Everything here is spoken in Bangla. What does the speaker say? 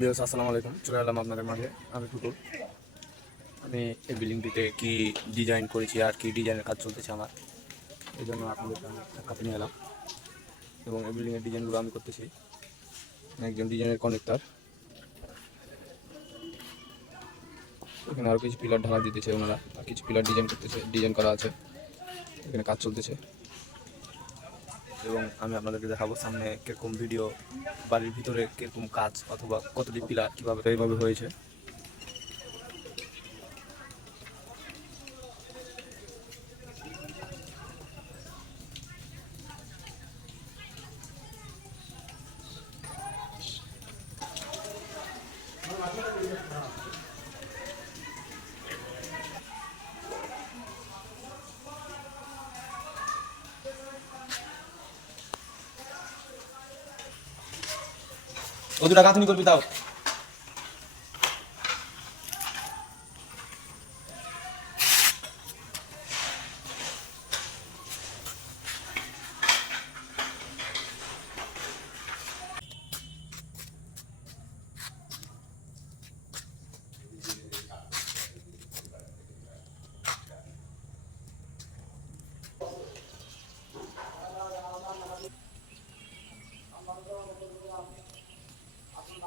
বিয়স আসসালামু আলাইকুম। চলে এলাম আপনাদের মাঝে আমি টুটুল আমি এই বিল্ডিংটিতে কি ডিজাইন করেছি আর কি ডিজাইনের কাজ চলতেছে আমার, এই জন্য আপনাদেরকে আমি দেখাতে নিয়ে এলাম। এবং এই বিল্ডিংয়ের ডিজাইনগুলো আমি করতেছি। একজন ডিজাইনের কনেক্টর এখানে আরও কিছু পিলার ঢালা দিতেছে ওনারা, আর কিছু পিলার ডিজাইন করতেছে ডিজাইন করা আছে। এখানে কাজ চলতেছে। এবং আমি আপনাদেরকে দেখাবো সামনে কীরকম ভিডিও বাড়ির ভিতরে কীরকম কাজ অথবা কতটি পিলার কীভাবে এইভাবে হয়েছে। ও দুটা গাঁথনি করবি তাও।